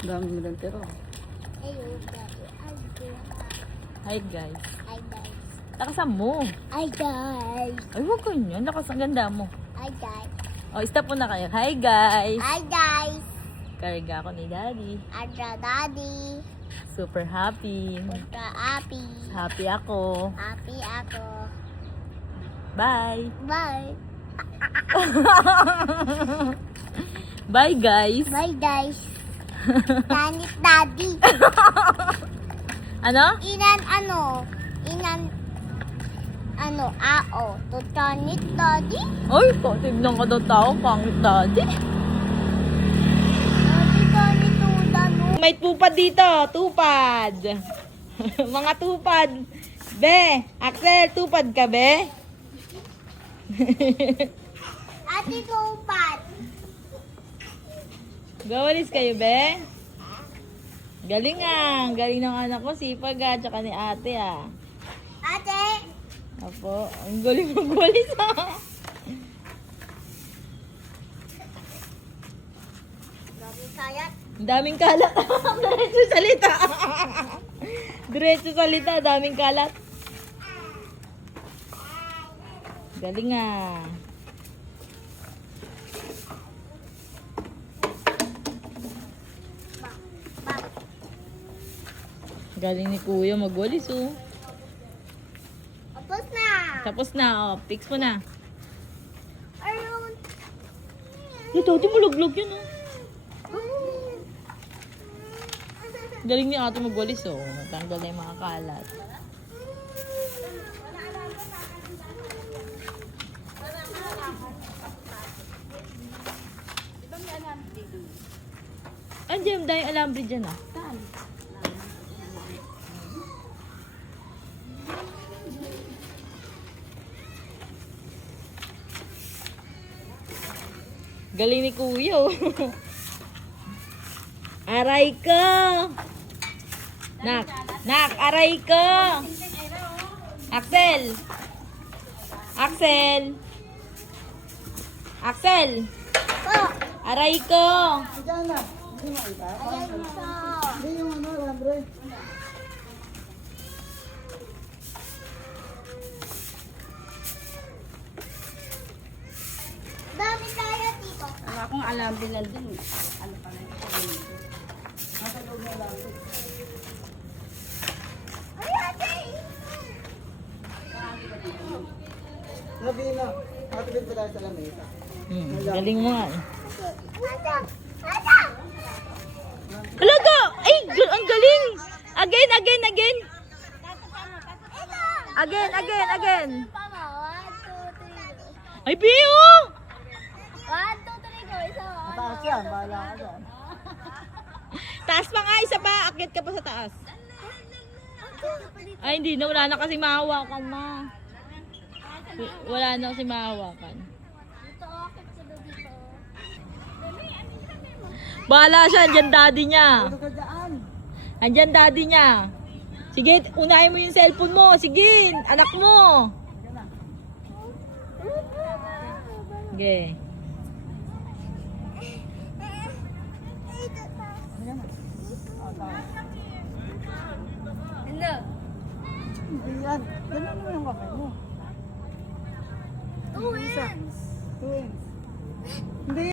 Dami nilang tira. Hi guys. Hi guys. Lakasan mo. Hi guys. Ay, huwag ganyan. Lakas ang ganda mo. Hi guys. O, stop muna kayo. Hi guys. Hi guys. Karga ako ni Daddy. Adra daddy. Super happy. Ultra happy. Happy ako. Happy ako. Bye. Bye. Bye guys. Bye guys. Tanit daddy. Ano? Inan ao. To tanit daddy. Ay, tignan ka daw tao. Pangit Daddy. Daddy tanit ulan. May tupad dito. Tupad. Mga tupad. Be, Axel, tupad ka, be? Ate tupad. Gawalis kayo, be? Galing ah. Galing ng anak ko. Sipag ah. Tsaka ni ate ah. Ate. Apo. Ang galing magwalis ah. Grabe kayat. Ang daming kalat. Diretso salita. Diretso salita. Daming kalat. Galing ah. Galing ni Kuya magwalis oh. Tapos na. Tapos na oh. Fix mo na. Ayun. Ito, di muluglog yun oh. Galing ni ate magwalis oh. Natanggal na yung mga kalat. Andiyan, dahil alambre dyan ah. Galing ni Kuya oh. Aray ko! Nak, aray ko! Axel! Axel! Axel! Po. Aray ko! Diyan na. Hindi makita. Ayan po. Hindi yung ano, lambre. Dami tayo dito. Wala akong alam din nandun. Ano pa na yun? Nasa loob na lambre. Ay, ate. Sabi na. Matulog pa tayo sa lamesa. Galing mo nga. Ate. Ate. Alaga! Ay! Ang galing! Again! Ito. Again! Pama, 1, 2, 3. Ay, Pio! 1, 2, 3, go. Isa. Mataas yan. Bahala ka dyan. Taas pa nga, isa pa. Akyat ka pa sa taas. Ay, hindi na. Wala na kasi mahawakan, ma. Wala na kasi mahawakan. Dito, akit sa dito. Bahala siya. Andyan daddy niya. Tulog ka dyan. Andyan daddy niya. Sige, unahin mo yung cellphone mo. Sige, anak mo. Sige. Hello. Ayan. Ganun mo yung kamay mo. 2 hands. 2 inch. Hindi.